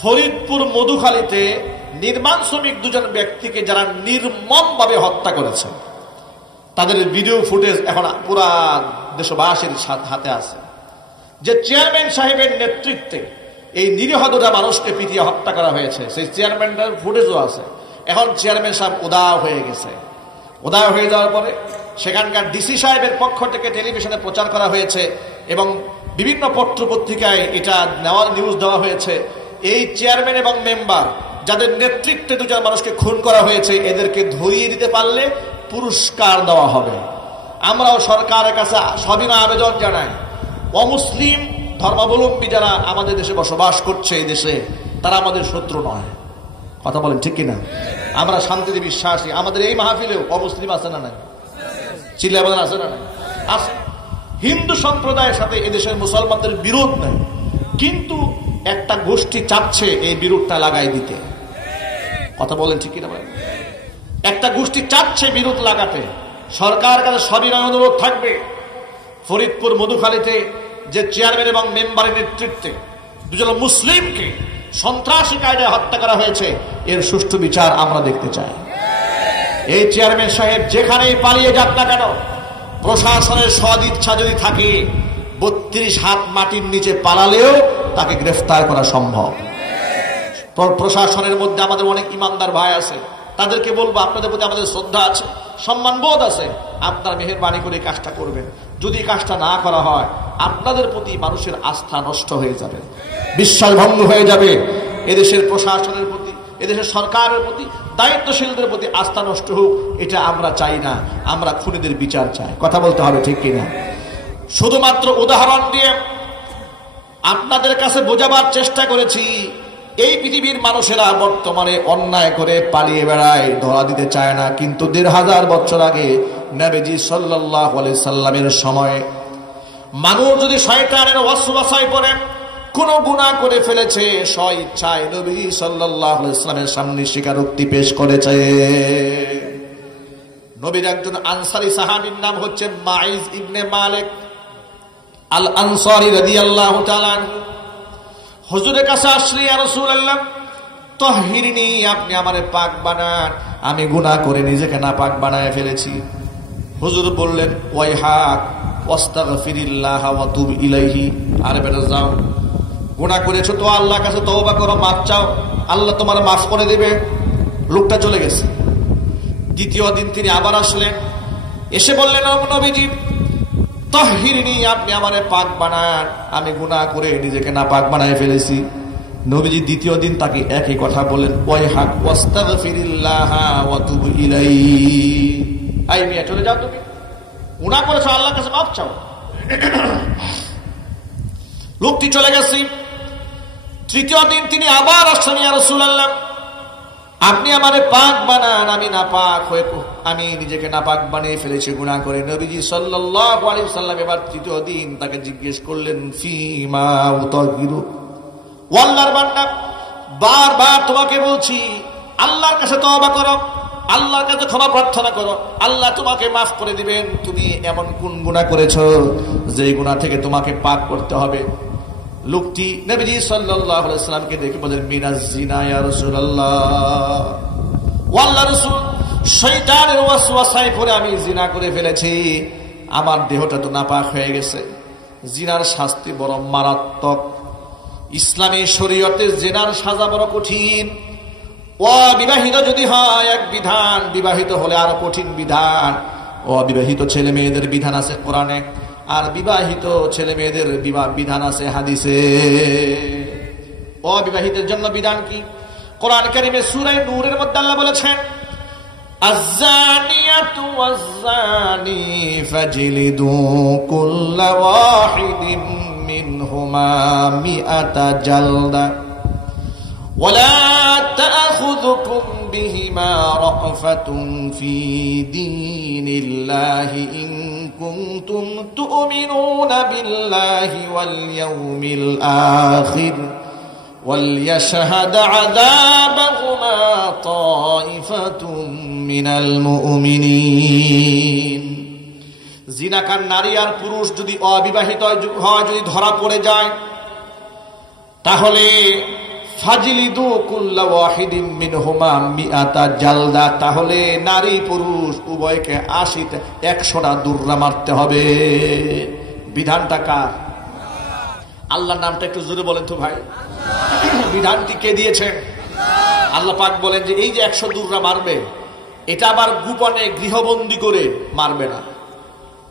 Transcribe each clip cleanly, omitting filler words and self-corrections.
ফরিদপুর মধুখালীতে নির্মাণ শ্রমিক দুজন ব্যক্তিকে যারা নির্মমভাবে হত্যা করেছে, তাদের ভিডিও ফুটেজ এখন পুরা দেশবাসীর হাতে আছে। যে চেয়ারম্যান সাহেবের নেতৃত্বে এই নিরীহ দুটা মানুষকে পিটিয়ে হত্যা করা হয়েছে, সেই চেয়ারম্যানটার ফুটেজও আছে। এখন চেয়ারম্যান সাহেব উদাও হয়ে গেছে। উদাও হয়ে যাওয়ার পরে সেখানকার ডিসি সাহেবের পক্ষ থেকে টেলিভিশনে প্রচার করা হয়েছে এবং বিভিন্ন পত্র পত্রিকায় এটা নিউজ দেওয়া হয়েছে। এই চেয়ারম্যান এবং মেম্বার যাদের নেতৃত্বে দুজন মানুষকে খুন করা হয়েছে, এদেরকে ধরিয়ে দিতে পারলে পুরস্কার দেওয়া হবে। আমরাও সরকারের কাছে সবিনয় আবেদন জানাই, অমুসলিম ধর্মাবলম্বী যারা আমাদের দেশে বসবাস করছে, এই দেশে, তারা আমাদের শত্রু নয়। কথা বলেন ঠিক কিনা? আমরা শান্তিতে বিশ্বাসী। আমাদের এই মাহফিলেও অমুসলিম আছে না নাই? চিল্লায় বলেন আছে না নাই? আছে। হিন্দু সম্প্রদায়ের সাথে এদেশের মুসলমানদের বিরোধ নাই, কিন্তু একটা গোষ্ঠী চাচ্ছে এই বিরোধটা লাগাই দিতে। কথা বলেন ঠিক কিনা? বলেন। একটা গোষ্ঠী চাচ্ছে বিরোধ লাগাতে। সরকার কাছে সবিনয় অনুরোধ থাকবে, ফরিদপুর মধুখালীতে যে চেয়ারম্যান এবং মেম্বারের নেতৃত্বে দুজন মুসলিমকে সন্ত্রাসী কায়দায় হত্যা করা হয়েছে, এর সুষ্ঠু বিচার আমরা দেখতে চাই। এই চেয়ারম্যান সাহেব যেখানেই পালিয়ে যাক না কেন, প্রশাসনের সদিচ্ছা যদি থাকে, 32 হাত মাটির নিচে পালালেও তাকে গ্রেফতার করা সম্ভব। প্রশাসনের মধ্যে আমাদের অনেক ইমানদার ভাই আছে, তাদেরকে বলবো আপনাদের প্রতি আমাদের শ্রদ্ধা আছে, সম্মান বোধ আছে, আপনারা মেহেরবানি করে কাজটা করবেন। যদি কাজটা না করা হয়, আপনাদের প্রতি মানুষের আস্থা নষ্ট হয়ে যাবে, বিশ্বাস ভঙ্গ হয়ে যাবে। এদেশের প্রশাসনের প্রতি, এদেশের সরকারের প্রতি, দায়িত্বশীলদের প্রতি আস্থা নষ্ট হোক, এটা আমরা চাই না। আমরা খুনিদের বিচার চাই। কথা বলতে হবে ঠিক কিনা? শুধুমাত্র উদাহরণ দিয়ে আপনাদের কাছে বোঝাবার চেষ্টা করেছি, এই পৃথিবীর মানুষেরা বর্তমানে অন্যায় করে পালিয়ে বেড়ায়, ধরা দিতে চায় না। কিন্তু 1500 বছর আগে নবীজি সাল্লাল্লাহু আলাইহি সাল্লামের সময়ে মানুষ যদি শয়তানের ওয়াসওয়াসায় পড়ে কোন গুনাহ করে ফেলেছে, স্বইচ্ছায় নবীজি সাল্লাল্লাহু আলাইহি সাল্লামের সামনে স্বীকারোক্তি পেশ করেছে। নবীর একজন আনসারী সাহাবীর নাম হচ্ছে মাইজ ইবনে মালিক আল আনসারী রাদিয়াল্লাহু তাআলা আনহু। হুজুরের কাছে আসলে, ইয়া রাসূলুল্লাহ তাহহিরনি, আপনি আমারে পাক বানান, আমি গুনাহ করে নিজেকে নাপাক বানায় ফেলেছি। হুজুর বললেন, ওয়াইহাক ওয়াস্তাগফিরিল্লাহ ওয়া তুব ইলাইহি, আরে বেটা যাও, গুনাহ করেছো তো আল্লাহর কাছে তওবা করো, মাফ চাও, আল্লাহ তোমার মাফ করে দেবে। লোকটা চলে গেছে। দ্বিতীয় দিন তিনি আবার আসলেন, এসে বললেন, ও নবীজি তাহহিরনি, আপনি আমারে পাক বানান, আমি গুনাহ করে নিজেকে নাপাক বানায় ফেলেছি। নবীজি দ্বিতীয় দিন তাকে একই কথা বলেন, ওয়াইহাক ওয়াস্তাগফিরিল্লাহ ওয়া তুব ইলাইহি, আই মিয়া চলে যাও, তুমি গুনাহ করেছো, আল্লাহর কাছে মাফ চাও। লোকটি চলে গেছে। তৃতীয় দিন তিনি আবার আসলেন, ইয়া রাসূলুল্লাহ আপনি আমারে পাক বানান, আমি নাপাক হয়ে, আমি নিজেকে নাপাক বানিয়ে ফেলেছি গুনাহ করে। নবীজি সাল্লাল্লাহু আলাইহি ওয়াসাল্লাম এবার তৃতীয় দিন তাকে জিজ্ঞেস করলেন, ফিমা উতাহিরু, ও আল্লাহর বান্দা, বারবার তোমাকে বলছি আল্লাহর কাছে তওবা করো, আল্লাহর কাছে ক্ষমা প্রার্থনা করো, আল্লাহ তোমাকে মাফ করে দিবেন। তুমি এমন কোন গুনাহ করেছো যে গুনাহ থেকে তোমাকে পাক করতে হবে? লোকটি নবীজি সাল্লাল্লাহু আলাইহি ওয়াসাল্লামকে দেখে বলেন, মিনাজ জিনা ইয়া রাসূলুল্লাহ, ও আল্লাহর রাসূল, শয়তানের ওয়াসওয়াসায় পড়ে আমি জিনা করে ফেলেছি, আমার দেহটা তো নাপাক হয়ে গেছে। জিনার শাস্তি বড় মারাত্মক। ইসলামী শরীয়তে জিনার সাজা বড় কঠিন। অবিবাহিত যদি হয় এক বিধান, বিবাহিত হলে আরো কঠিন বিধান। অবিবাহিত ছেলে মেয়েদের বিধান আছে কোরআনে, আর বিবাহিত ছেলে মেয়েদের বিধান আছে হাদিসে। অবিবাহিতের জন্য বিধান কি? কোরআন কারীমে সূরা নূরের মধ্যে আল্লাহ বলেছেন, আয-যানিয়াতু ওয়াজ-যানি ফাজলিদু কুল্লা ওয়াহিদিম মিনহুমা মিআতা জালদা ওয়ালা তা'খুযুকুম বিহিমা রা'ফাতুন ফি দীনিল্লাহি ইন কুনতুম তু'মিনুনা বিল্লাহি ওয়াল ইয়াউমিল আখির ওয়ালইয়াশহাদ আযাবাহুমা তা'iফাতুম মিনাল মুমিনিন। জিনাকার নারী আর পুরুষ যদি অবিবাহিত হয়, যদি ধরা পড়ে যায়, তাহলে ফাজিলিদু কুল্লা ওয়াহিদিন মিনহুমা মিআতা জালদা, তাহলে নারী পুরুষ উভয়কে 100টা দুররা মারতে হবে। বিধানটা কার? আল্লাহর নামটা একটু জোরে বলেন তো ভাই। বিধানটি কে দিয়েছেন? আল্লাহ পাক বলেন যে এই যে 100 দুররা মারবে, এটা আবার গোপনে গৃহবন্দী করে মারবে না।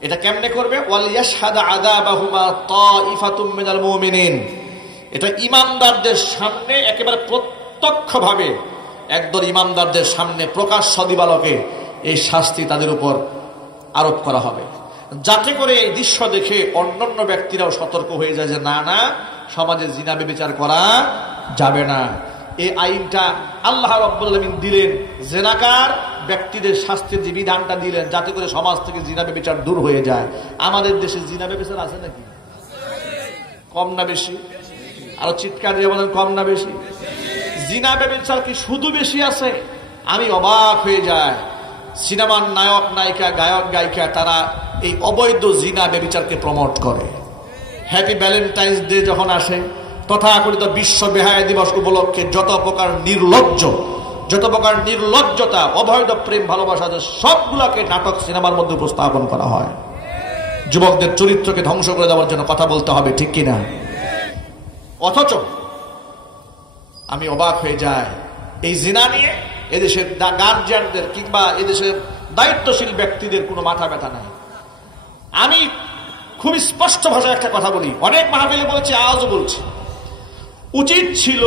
এটা কেমনে করবে? ওয়াল ইয়াশহাদা আযাবাহুমা তাইফাতুম মিনাল মুমিনিন, এটা ইমানদারদের সামনে একেবারে প্রত্যক্ষভাবে একদল ইমানদারদের সামনে প্রকাশ্য দিবালোকে এই শাস্তি তাদের উপর আরোপ করা হবে, যাতে করে এই দৃশ্য দেখে অন্যান্য ব্যক্তিরাও সতর্ক হয়ে যায় যে না না, সমাজে জিনা ব্যভিচার করা যাবে না। এই আইনটা আল্লাহ রাব্বুল আলামিন দিলেন, জিনাকার ব্যক্তিদের শাস্তির যে বিধানটা দিলেন, যাতে করে সমাজ থেকে জিনা ব্যভিচার দূর হয়ে যায়। আমাদের দেশে জিনা ব্যভিচার আছে নাকি? কম না বেশি? আরো চিৎকার দিয়ে বলেন, কম না বেশি? জিনা ব্যভিচার কি শুধু বেশি আছে? আমি অবাক হয়ে যায়, সিনেমার নায়ক নায়িকা, গায়ক গায়িকা, তারা এই অবৈধ জিনা ব্যভিচারকে প্রমোট করে। হ্যাপি ভ্যালেন্টাইন্স ডে যখন আসে, তথাকথিত বিশ্ব বেহায়া দিবস উপলক্ষে যত প্রকার নির্লজ্জতা, অবৈধ প্রেম ভালোবাসা, সবগুলোকে নাটক সিনেমার মধ্যে উপস্থাপন করা হয়। যুবকদের চরিত্রকে ধ্বংস করে দেওয়ার জন্য কথা বলতে হবে, ঠিক কিনা? অথচ আমি অবাক হয়ে যাই, এই জিনা নিয়ে এদেশের গার্জিয়ানদের কিংবা এদেশের দায়িত্বশীল ব্যক্তিদের কোনো মাথা ব্যথা নাই। আমি খুব স্পষ্ট ভাষায় একটা কথা বলি, অনেক মাহফিলে বলেছি, আজও বলছি, উচিত ছিল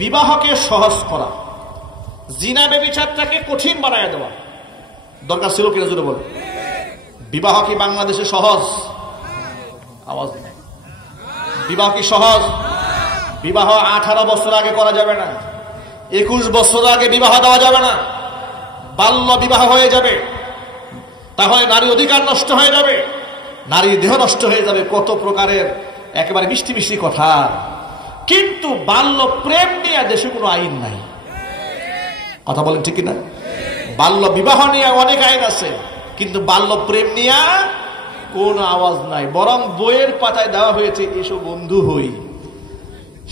বিবাহকে সহজ করা, জিনা ব্যভিচারটাকে কঠিন বানায় দেওয়া। দরকার ছিল কিনা জুড়ে বলে? বিবাহ কি বাংলাদেশে সহজ? আওয়াজ নেই। বিবাহ কি সহজ? বিবাহ 18 বছর আগে করা যাবে না, 21 বছর আগে বিবাহ দেওয়া যাবে না। বাল্য বিবাহ হয়ে যাবে, তাহলে নারী অধিকার নষ্ট হয়ে যাবে, নারীর দেহ নষ্ট হয়ে যাবে, কত প্রকারের একেবারে মিষ্টি মিষ্টি কথা। কিন্তু বাল্য প্রেম নিয়ে দেশে কোনো আইন নাই। কথা বলেন ঠিক কিনা? বাল্য বিবাহ নিয়ে অনেক আইন আছে, কিন্তু বাল্য প্রেম নিয়ে কোন আওয়াজ নাই। বরং বইয়ের পাতায় দেওয়া হয়েছে এসব বন্ধু হই,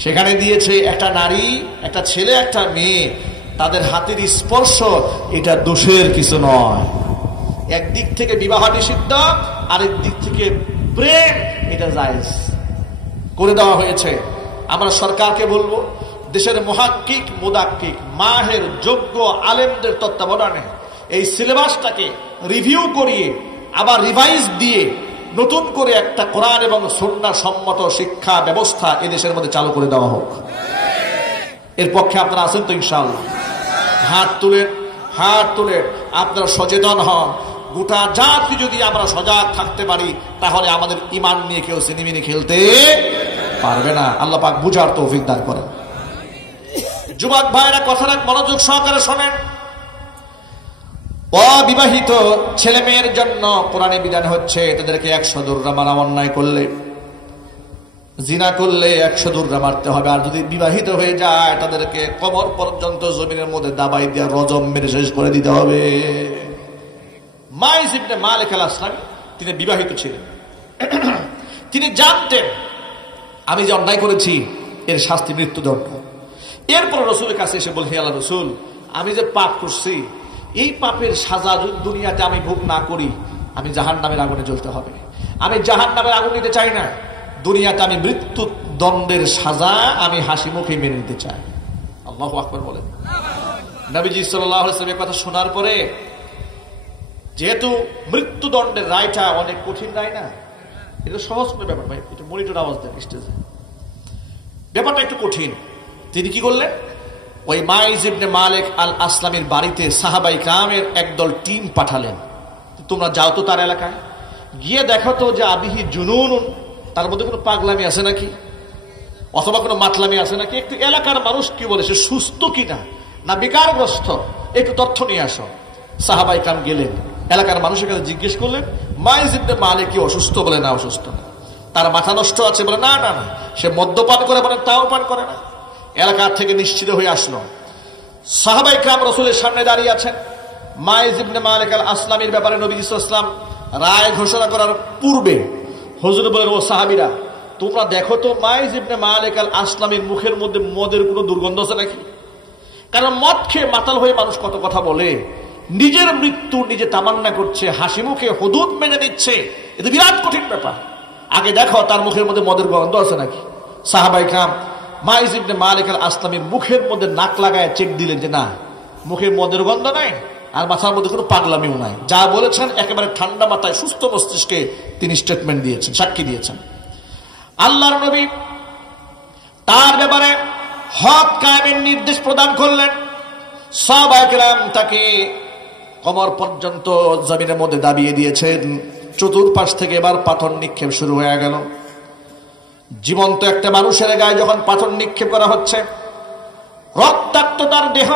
সেখানে দিয়েছে একটা নারী, একটা ছেলে, একটা মেয়ে, তাদের হাতের স্পর্শ, এটা দোষের কিছু নয়। একদিক থেকে বিবাহ নিষিদ্ধ, আরেক দিক থেকে প্রেম এটা জায়েজ করে দেওয়া হয়েছে। আমরা সরকারকে বলবো, দেশের মুহাক্কিক মুদাক্কিক মাহের যোগ্য আলেমদের তত্ত্বাবধানে এই সিলেবাসটাকে রিভিউ করিয়ে আবার রিভাইজ দিয়ে নতুন করে একটা কোরআন এবং সুন্নাহ সম্মত শিক্ষা ব্যবস্থা এদেশের মধ্যে চালু করে দেওয়া হোক। এর পক্ষে আপনারা আছেন তো? ইনশাআল্লাহ। হাত তুলেন, আপনারা সচেতন হন। গোটা জাতি যদি আমরা সজাগ থাকতে পারি, তাহলে আমাদের ঈমান নিয়ে কেউ সিনেমিনি খেলতে পারবে না। আল্লাহ পাক বুঝার তৌফিক দান করেন। যুবক ভাইরা কথাটা মনোযোগ সহকারে শোনেন। অবিবাহিত ছেলে মেয়ের জন্য কোরআনে বিধান হচ্ছে তাদেরকে 100 দুররা মারা, অন্যায় করলে, জিনা করলে 100 দুররা মারতে হবে। আর যদি বিবাহিত হয়ে যায়, তাদেরকে কবর পর্যন্ত জমিনের মধ্যে দাবাই দিয়ে রজম মেরে শেষ করে দিতে হবে। মাইজ ইবনে মালিক আল আসলামী, তিনি বিবাহিত ছিলেন। তিনি জানতেন আমি যে অন্যায় করেছি এর শাস্তি মৃত্যুদণ্ড। এরপর রসুলের কাছে এসে বল, হে আল্লাহ রসুল, আমি যে পাপ করছি, এই পাপের সাজা দুনিয়াতে আমি ভোগ না করি, আমি জাহান্নামের আগুনে জ্বলতে হবে। আমি জাহান্নামের আগুন নিতে চাই না, দুনিয়াতে আমি মৃত্যুদণ্ডের সাজা আমি হাসি মুখে মেনে নিতে চাই। আল্লাহু আকবার বলেন। নবীজি সাল্লাল্লাহু আলাইহি ওয়াসাল্লাম কথা শোনার পরে, যেহেতু মৃত্যুদণ্ডের রায়টা অনেক কঠিন রায় না, এটা সহজ কোনো ব্যাপার ভাই, এটা মনিটর আওয়াজ দেন স্টেজে, ব্যাপারটা একটু কঠিন। তিনি কি করলেন, ওই মাইজ ইবনে মালিক আল আসলামের বাড়িতে সাহাবাই কামের একদল টিম পাঠালেন, তোমরা যাও তো তার এলাকায়, গিয়ে দেখো তো যে আবিহি জুনুন, তার মধ্যে কোনো পাগলামি আছে নাকি, অথবা কোনো মাতলামি আছে নাকি, একটু এলাকার মানুষ কি বলে, সে সুস্থ কিনা না বিকারগ্রস্ত, একটু তথ্য নিয়ে আসো। সাহাবাই কাম গেলেন, এলাকার মানুষের কাছে জিজ্ঞেস করলেন, মাইজ ইবনে মালিক কি অসুস্থ? বলে না, অসুস্থ না। তার মাথা নষ্ট আছে? বলে না না না। সে মদ্যপান করে? বলে তাও পান করে না। এলাকা থেকে নিশ্চিত হয়ে আসলো। সাহাবায়ে কেরাম রাসূলের সামনে দাঁড়িয়ে আছেন। মাইজ ইবনে মালিক আল আসলামের ব্যাপারে নবী সাল্লাল্লাহু আলাইহি ওয়াসাল্লাম রায় ঘোষণা করার পূর্বে হুজুর বলেন, ও সাহাবীরা, তোমরা দেখো তো মাইজ ইবনে মালিক আল আসলামের মুখের মধ্যে মদের কোনো দুর্গন্ধ আছে নাকি? কারণ মদ খেয়ে মাতাল হয়ে মানুষ কত কথা বলে, নিজের মৃত্যু নিজে তামান্না করছে, হাসি মুখে হুদুদ মেনে নিচ্ছে, এটা বিরাট কঠিন ব্যাপার। আগে দেখো তার মুখের মধ্যে মদের গন্ধ আছে নাকি। সাহাবায়ে কেরাম মাইজ ইবনে মালিক আল আসলামের মুখের মধ্যে নাক লাগায় চেক দিলেন যে না, মুখে মদের গন্ধ নাই, আর মাথার মধ্যে কোনো পাগলামিও নাই। যা বলেছেন একেবারে ঠান্ডা মাথায় সুস্থ মস্তিষ্কে তিনি স্টেটমেন্ট দিয়েছেন, সাক্ষী দিয়েছেন। আল্লাহর নবী তার ব্যাপারে হক কায়েমের নির্দেশ প্রদান করলেন। সাহাবায়ে কেরাম তাকে কোমর পর্যন্ত জমিনের মধ্যে দাবিয়ে দিয়েছেন। চতুর্পাশ থেকে এবার পাথর নিক্ষেপ শুরু হয়ে গেল। জীবন্ত একটা মানুষের গায়ে যখন পাথর নিক্ষেপ করা হচ্ছে, রক্তাক্ত তার দেহ,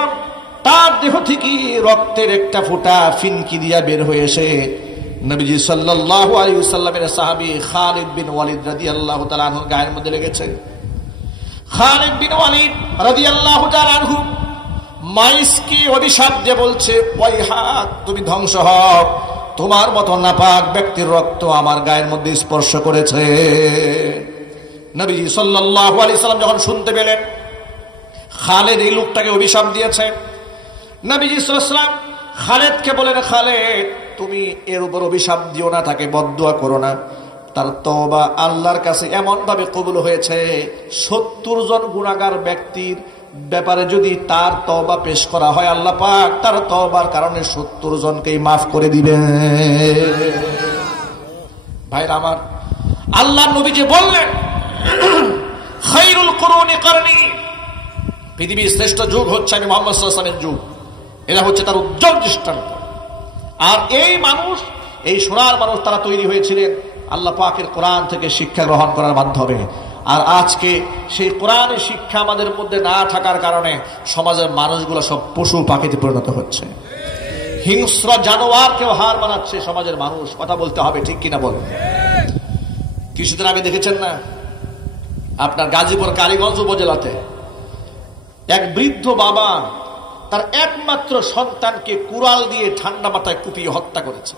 তার দেহ থেকে রক্তের একটা ফোঁটা ফিনকি দিয়া বের হয়ে এসে নবীজি সাল্লাল্লাহু আলাইহি ওয়াসাল্লামের সাহাবী খালিদ বিন ওয়ালিদ রাদিয়াল্লাহু তাআলা আনহুর গায়ের মধ্যে লেগেছে। খালিদ বিন ওয়ালিদ রাদিয়াল্লাহু তাআলা আনহু মাইসকে অভিশাপ দিয়ে বলছে, ওয়াইহাক, তুমি ধ্বংস হও, তোমার মতো নাপাক ব্যক্তির রক্ত আমার গায়ের মধ্যে স্পর্শ করেছে। নবীজি সাল্লাল্লাহু আলাইহি সাল্লাম যখন শুনতে পেলেন খালিদ এই লোকটাকে অভিশাপ দিয়েছে, নবীজি সাল্লাল্লাহু আলাইহি সাল্লাম খালিদকে বলেন, খালিদ তুমি এর উপর অভিশাপ দিও না, তাকে বদদুয়া করো না। তার তওবা আল্লাহর কাছে এমন ভাবে কবুল হয়েছে, 70 জন গুনাহগার ব্যক্তির ব্যাপারে যদি তার তওবা পেশ করা হয়, আল্লাহ পাক তার তওবার কারণে 70 জনকেই মাফ করে দিবেন। ভাইরা আমার, আল্লাহর নবী যে বললেন খায়রুল কুরুনি করনি, পৃথিবীর শ্রেষ্ঠ যুগ হচ্ছে আমি মুহাম্মদ সাল্লাল্লাহু আলাইহি ওয়াসাল্লামের যুগ, এটা হচ্ছে তার উজ্জ্বল দৃষ্টান্ত। আর এই মানুষ, এই সোনার মানুষ তারা তৈরি হয়েছিলেন আল্লাহ পাকের কোরআন থেকে শিক্ষা গ্রহণ করার মাধ্যমে। আর আজকে সেই কোরআনের শিক্ষা আমাদের মধ্যে না থাকার কারণে সমাজের মানুষগুলো সব পশু পাখিতে পরিণত হচ্ছে, হিংস্র জানোয়ারকেও হার মানাচ্ছে সমাজের মানুষ। কথা বলতে হবে, ঠিক কিনা বলেন? কিছুদিন আগে দেখেছেন না, আপনার গাজীপুর কালীগঞ্জ উপজেলাতে এক বৃদ্ধ বাবা তার একমাত্র সন্তানকে কুড়াল দিয়ে ঠান্ডা মাথায় কুপিয়ে হত্যা করেছে।